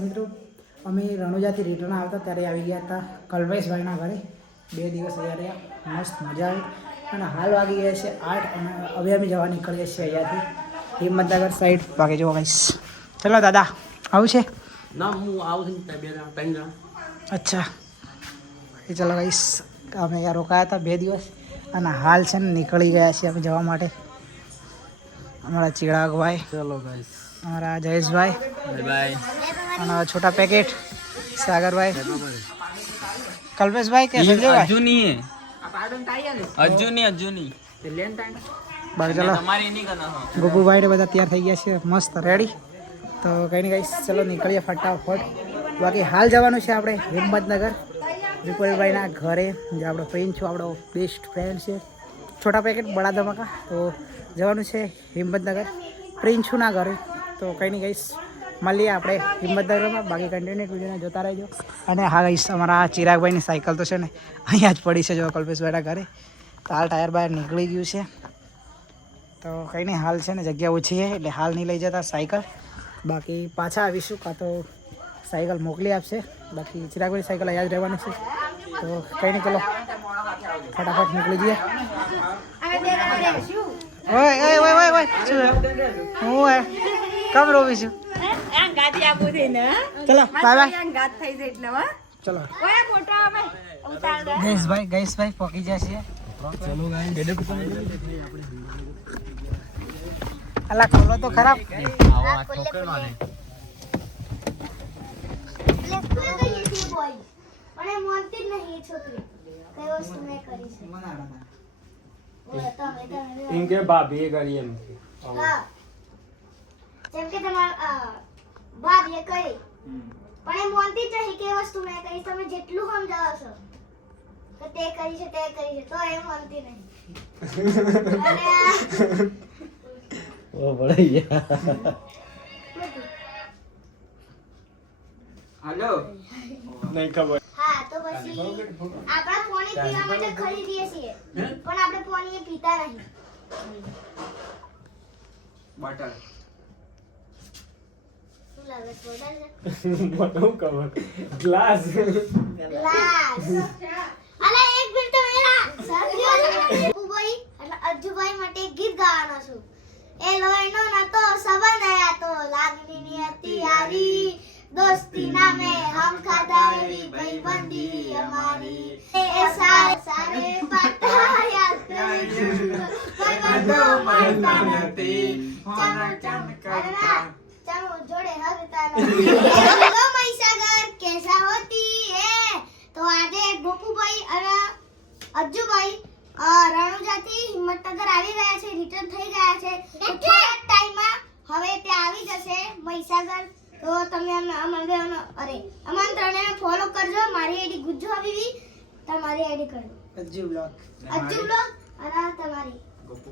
મિત્રો અમે રણુજાથી રિટર્ન આવતા ત્યારે આવી ગયા હતા કલ્પેશભાઈના ઘરે 2 દિવસ રહ્યા મસ્ત મજા આવી અને હાલ વાગી ગયા છે 8 અને હવે અમે જવા નીકળીએ છીએ અહીંયાથી હિંમતનગર સાઈડ વાગે જવા ગઈશ. ચલો દાદા આવું છે ના હું આવું છું અચ્છા એ ચલો ગઈશ અમે અહીંયા રોકાયા હતા 2 દિવસ અને હાલ છે ને નીકળી ગયા છીએ અમે જવા માટે. અમારા ચિરાગભાઈ, ચલો ગાઈસ, અમારા જયેશભાઈ, બાય બાય, અને છોટા પેકેટ સાગરભાઈ, કલ્પેશભાઈ કે સંજયભાઈ અર્જુની હે અર્જુની બાકી ચલો તમારી નહીં કરना હો. ગોપુભાઈ ને બધા તૈયાર થઈ ગયા છે મસ્ત રેડી. તો કંઈ નહીં ગાઈસ ચલો નીકળીએ ફટાફટ. બાકી હાલ જવાનું છે આપણે હિંમતનગર વિપુલભાઈના ઘરે, જે આપણો ફ્રેન્ડ છું, આપણો બેસ્ટ ફ્રેન્ડ છે છોટા પેકેટ બડા ધમાકા. તો જવાનું છે હિંમતનગર પ્રિન્સુના ઘરે. તો કંઈ નહીં ગાઈસ મળીએ આપણે હિંમતનગરમાં. બાકી કન્ટિન્યુ વિડીયોને જોતા રહેજો. અને હા ગાઈસ અમારા ચિરાગભાઈની સાયકલ તો છે ને અહીંયા જ પડી છે જો કલ્પેશભાઈના ઘરે. તો હાલ ટાયર બહાર નીકળી ગયું છે. તો કંઈ નહીં હાલ છે ને જગ્યા ઓછી છે એટલે હાલ નહીં લઈ જતા સાયકલ. બાકી પાછા આવીશું કાં તો સાયકલ મોકલી આપશે. બાકી ચિરાગભાઈ સાયકલ અહીંયા જ રહેવાની છે. તો કંઈ નહીં ચલો ફટાફટ નીકળી જઈએ. ઓય ઓય ઓય ઓય ઓય શું હું ઓય કમ રોવી છું. ચલો બાય બાય. ચલો ગઈશભાઈ પહોંચી જશે. અલા ખોલો તો ખરાબ. इनके भाभी करी एम જેમ કે તમારા ભાભીએ કરી પણ એ મોનતી જ નહીં કે વસ્તુ મેં કરી. તમે જેટલું સમજાવો છો કે તે કરી છે તો એ મોનતી નહીં. ઓ બળૈયા हेलो नहीं खबर હા તો પછી આપણા પાણી પીવા માટે ખરીદીએ છીએ પણ આપણે પાણી પીતા નહીં. बटर શું લાગે છે बताऊं खबर ग्लास ગ્લાસ. અલા એક મિનિટ મેરા સાંભળ્યો ભાઈ એટલે અજ્જુભાઈ માટે ગીત ગાવાનો છું. એ લોહીનો નતો સંબંધ આયા તો લાગણીની હતી યારી दोस्ती नामे हम खादा एवी भाईबंदी हमारी ए सारे सारे पता याद भाईबंदो मानता नती चमकता चमो जोड़े हगता नती लो મહીસાગર कैसा होती है. તો આજે ગોપુભાઈ અને અજ્જુભાઈ રણુજાથી હિંમતનગર આવી રહ્યા છે, રિટર્ન થઈ ગયા છે. થોડા ટાઈમમાં હવે તે આવી જશે મહીસાગર. તો તમે અમને અરે અમન ત્રણેને ફોલો કરજો. મારી આઈડી ગુજ્જુ હબીબી, તમારી આઈડી કરજો અજ્જુ બ્લોગ અને તમારી ગોપુ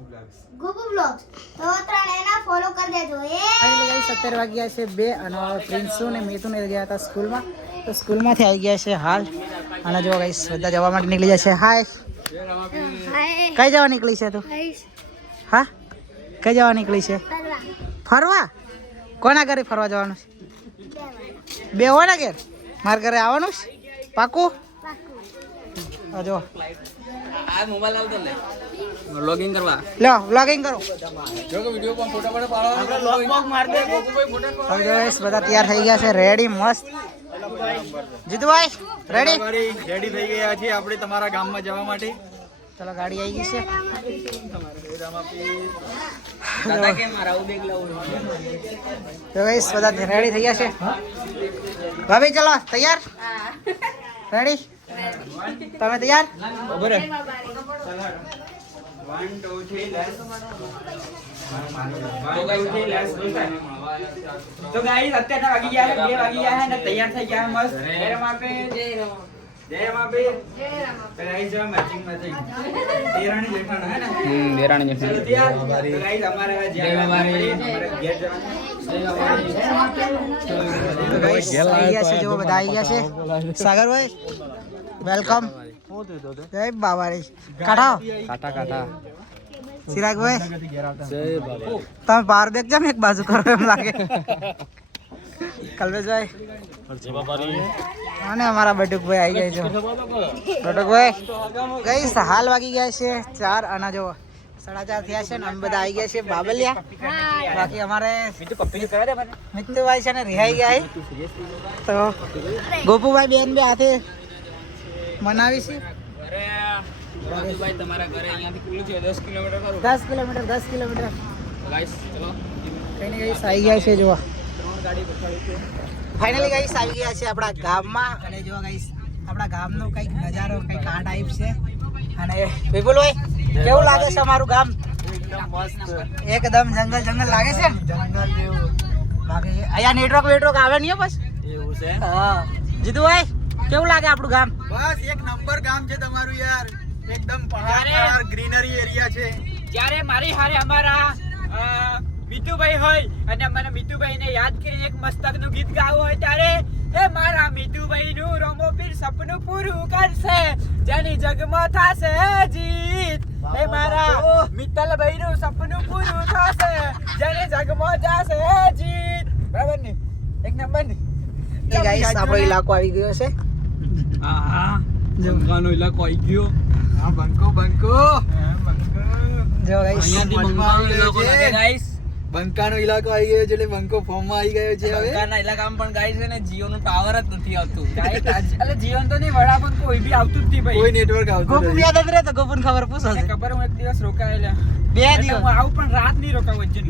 બ્લોગ્સ. તો ત્રણેના ફોલો કરી દેજો. એ 17 વાગ્યા છે 2 અને પ્રિન્સુ ને મીતુ ને ગયા હતા સ્કૂલમાં. તો સ્કૂલમાંથી આવી ગયા છે હાલ. અને જો ગાઈસ બધા જવા માટે નીકળી જાય છે. હાય કઈ જવા નીકળી છે તું? હા કઈ જવા નીકળી છે? ફરવા. કોના ઘરે ફરવા જવાનું છે? બે હોના ઘેર. મારા ઘરે આવવાનું છે પાકું? જો આ મોબાઈલ આવતો લે લોગિંગ કરવા લો વ્લોગિંગ કરો. જો કે વિડિયો કોણ ફોટો પડે પાડો આપણે લોગ બોગ માર દે ગોકુભાઈ ફોટો પાડો. હવે ગાઈસ બધા તૈયાર થઈ ગયા છે રેડી મસ્ત. જીતુભાઈ રેડી રેડી થઈ ગયા છીએ આપણે તમારા ગામમાં જવા માટે. ચલો ગાડી આવી ગઈ છે. દાદા કે મારા આવું બેગ લાવું. તો ગાઈસ બધા રેડી થઈ ગયા છે. ભાભી ચલો તૈયાર રેડી? તમે તૈયાર? બરાબર 1 2 3 લેસ તો ગાઈસ અત્યારે વાગી ગયા છે 2 વાગી ગયા છે ને તૈયાર થઈ ગયા મસ્ત. જય રમાપે જય રમાપે તો ગાઈસ જો મેચિંગ દેરાણી જેઠાણ હે ને દેરાણી જેઠાણી. ચલો તૈયાર તો ગાઈસ અમારે જય રમાપે ઘેર જવાનું. તો ગાઈસ આવી ગયા છે જો બધા આવી ગયા છે. સાગરભાઈ વેલકમ. જય બાબા રે કાઢો કાટા કાટા ચિરાગભાઈ તમે બહાર દેખ જામ એક બાજુ કરો એમ લાગે કલ્પેશભાઈ અને અમારા બટુકભાઈ આવી ગયા છે બટુકભાઈ ગઈ હાલ વાગી ગયા છે 4 અને જો 4:30 થયા છે ને અમે બધા આવી ગયા છે બાબલિયા બાકી અમારે મિત્તુભાઈ છે ને રિહાઈ ગયા છે તો ગોપુભાઈ બેન બે હાથે મનાવી છે ભાઈ તમારા ઘરે અહીંયાથી કુલ છે 10 કિલોમીટર ખરું 10 કિલોમીટર ગાઈસ ચલો કઈ ને કઈ આવી ગયા છે જોવા ફાઇનલી ગાઈસ આવી ગયા છે આપણા ગામમાં અને જો ગાઈસ આપણા ગામનો કઈક નજારો કઈક આ ટાઈપ છે અને વિપુલભાઈ કેવું લાગે છે અમારું ગામ એકદમ જંગલ લાગે છે ને બાકી અહીંયા નેટવર્ક આવે નહીં હો બસ એવું છે હા જીતુભાઈ કેવું લાગે આપણું ગામ બસ એક નંબર ગામ છે તમારું યાર એકદમ પહાડ ગ્રીનરી એરિયા છે જ્યારે મારી હારે અમારા મીતુભાઈ હોય અને મને મીતુભાઈને યાદ કરીને એક મસ્તકનું ગીત ગાવું હોય ત્યારે એ મારા મીતુભાઈનું રમોપીર સપનું પૂરું કરશે જેની જગમાં થશે જીત એ મારા મિત્તલભાઈનું સપનું પૂરું થશે જેની જગમાં જશે જીત બરાબર ને એક નંબર ને એ ગાઈસ આપણો ઇલાકો આવી ગયો છે હા બંકાનો ઇલાકો આવી ગયો હા બંકો જો ગાઈસ અહીંયાથી બંકાનો ઇલાકો લાગે ગાઈસ બંકાનો ઇલાકો આવી ગયો છે એટલે બંકો ફોર્મમાં આવી ગયો છે હવે બંકાના ઇલાકામાં પણ ગાઈસ છે ને જીઓનું ટાવર જ નથી આવતું એટલે જીવન તો નહીં વડા પણ કોઈ બી આવતું જ નહીં ભાઈ કોઈ નેટવર્ક આવતું ગોપુ નથી યાદ જ રહે તો ગોપુને ખબર પૂછો મને ખબર હું એક દિવસ રોકાયેલા બે એટલે દિવસ હું આવું પણ રાત નહીં રોકાવું વચ્ચે